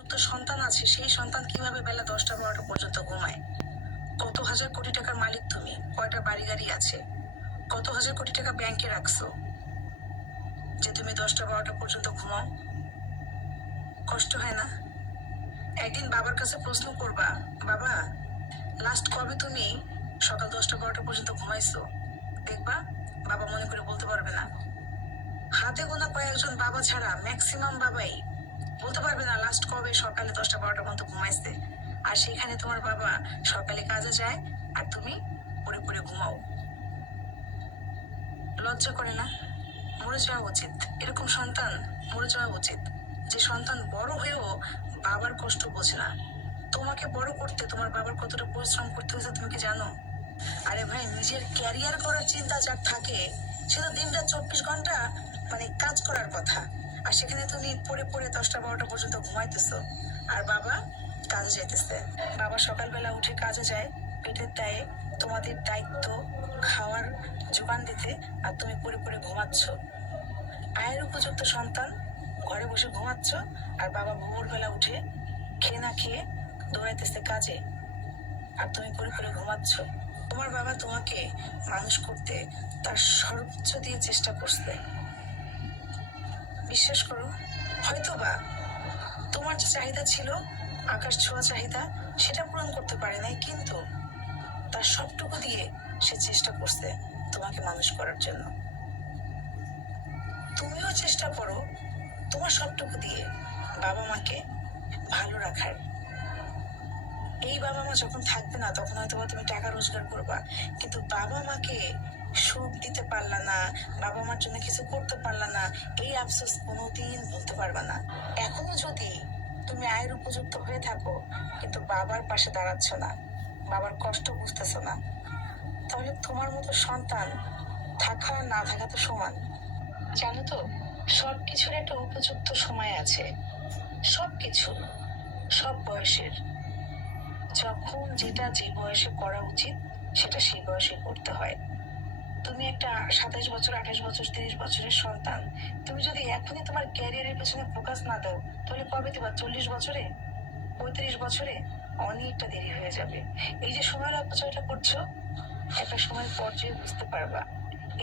যুক্ত সন্তান আছে, সেই সন্তান কিভাবে বেলা 10টা 12টা পর্যন্ত ঘুমায়? কত হাজার কোটি টাকার মালিক তুমি, কয়টা বাড়ি গাড়ি আছে, কত হাজার কোটি টাকা ব্যাংকে রাখছো যে তুমি 10টা 12টা পর্যন্ত ঘুমাও? কষ্ট হয় না? একদিন বাবার কাছে প্রশ্ন করবা, বাবা লাস্ট কবে তুমি সকাল 10টা 12টা পর্যন্ত ঘুমাইছো? দেখবা বাবা মনে করে বলতে পারবে না। হাতে গোনা কয়েকজন বাবা ছাড়া ম্যাক্সিমাম বাবাই বলতে পারবে না লাস্ট কবে সকালে 10টা 12টা পর্যন্ত ঘুমাইছে। আর সেখানে তোমার বাবা সকালে কাজে যায় আর তুমি পড়ে পড়ে ঘুমাও। লজ্জা করে না? মরে যাওয়া উচিত। এরকম সন্তান মরে যাওয়া উচিত, যে সন্তান বড় হয়েও বাবার কষ্ট বোঝে না। তোমাকে বড় করতে তোমার বাবার কতটা পরিশ্রম করতে হয়েছে তুমি কি জানো? আরে ভাই, নিজের ক্যারিয়ার করার চিন্তা যার থাকে সে তো দিনটা 24 ঘন্টা কাজ করার কথা। আর সেখানে তুমি পড়ে পড়ে 10টা 12টা পর্যন্ত ঘুমাইতেছো। আর বাবা কাজে যাইতেছে। বাবা সকালবেলা উঠে কাজে যায় পেটের দায়ে, তোমাদের দায়িত্ব খাওয়ার যোগান দিতে, আর তুমি পড়ে পড়ে ঘুমাচ্ছ। আয়ের উপযুক্ত সন্তান ঘরে বসে ঘুমাচ্ছ, আর বাবা ভোরবেলা উঠে খেয়ে না খেয়ে দৌড়াইতেছে কাজে, আর তুমি পড়ে পড়ে ঘুমাচ্ছ। তোমার বাবা তোমাকে মানুষ করতে তার সর্বোচ্চ দিয়ে চেষ্টা করছে। বিশ্বাস করো, হয়তোবা তোমার যে চাহিদা ছিল আকাশ ছোঁয়া চাহিদা, সেটা পূরণ করতে পারে নাই, কিন্তু তার সবটুকু দিয়ে সে চেষ্টা করছে তোমাকে মানুষ করার জন্য। তুমিও চেষ্টা করো তোমার সবটুকু দিয়ে বাবা মাকে ভালো রাখার। এই বাবা মা যখন থাকবে না তখন হয়তো তুমি টাকা রোজগার করবা, কিন্তু বাবা মাকে সুখ দিতে পারলা না, বাবা মার জন্য কিছু করতে পারলা না, এই আফসোস কোনোদিন ভুলতে পারবা না। এখনো যদি তুমি আয়ের উপযুক্ত হয়ে থাকো কিন্তু বাবার পাশে দাঁড়াচ্ছ না, বাবার কষ্ট বুঝতেছ না, তাহলে তোমার মতো সন্তান থাকা আর না থাকা তো সমান। জানো তো, সবকিছুর একটা উপযুক্ত সময় আছে। সবকিছু সব বয়সের, যখন যেটা যে বয়সে করা উচিত সেটা সেই বয়সে করতে হয়। তুমি একটা 27 বছর 28 বছর 30 বছরের সন্তান, তুমি যদি এখনই তোমার ক্যারিয়ারের পেছনে ফোকাস না দাও তাহলে কবে দেবা? 40 বছরে, 35 বছরে? অনেকটা দেরি হয়ে যাবে। এই যে সময়ের অপচয়টা করছো, একটা সময় পর্যায়ে বুঝতে পারবা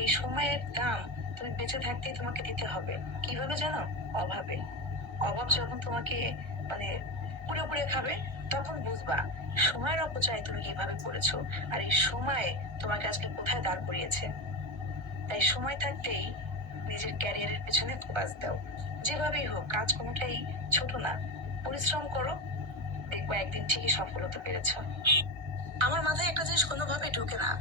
এই সময়ের দাম তুমি বেঁচে থাকতেই তোমাকে দিতে হবে। কিভাবে জানো? অভাবে। অভাব যখন তোমাকে মানে পুড়ে পুড়ে খাবে, তখন বুঝবা সময়ের অপচয় তুমি কিভাবে করেছো, আর এই সময় তোমাকে আজকে কোথায় দাঁড় করিয়েছে। তাই সময় থাকতেই নিজের ক্যারিয়ারের পেছনে ফোকাস দাও। যেভাবেই হোক, কাজ কোনোটাই ছোট না। পরিশ্রম করো, দেখবা একদিন ঠিকই সফল হতে পেরেছ। আমার মাথায় একটা জিনিস কোনোভাবে ঢোকে না,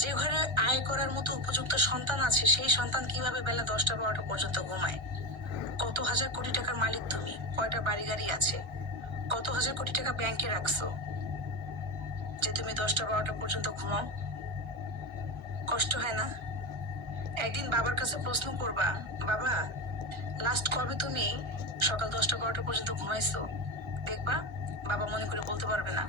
যে ঘরে আয় করার মতো উপযুক্ত সন্তান আছে সেই সন্তান কিভাবে বেলা 10টা 12টা পর্যন্ত ঘুমায়? কত হাজার কোটি টাকার মালিক তুমি, কয়টা বাড়ি গাড়ি আছে, কত হাজার কোটি টাকা ব্যাংকে রাখছো যে তুমি 10টা 12টা পর্যন্ত ঘুমাও? কষ্ট হয় না? একদিন বাবার কাছে প্রশ্ন করবা, বাবা লাস্ট কবে তুমি সকাল 10টা 12টা পর্যন্ত ঘুমাইছো? দেখবা বাবা মনে করে বলতে পারবে না।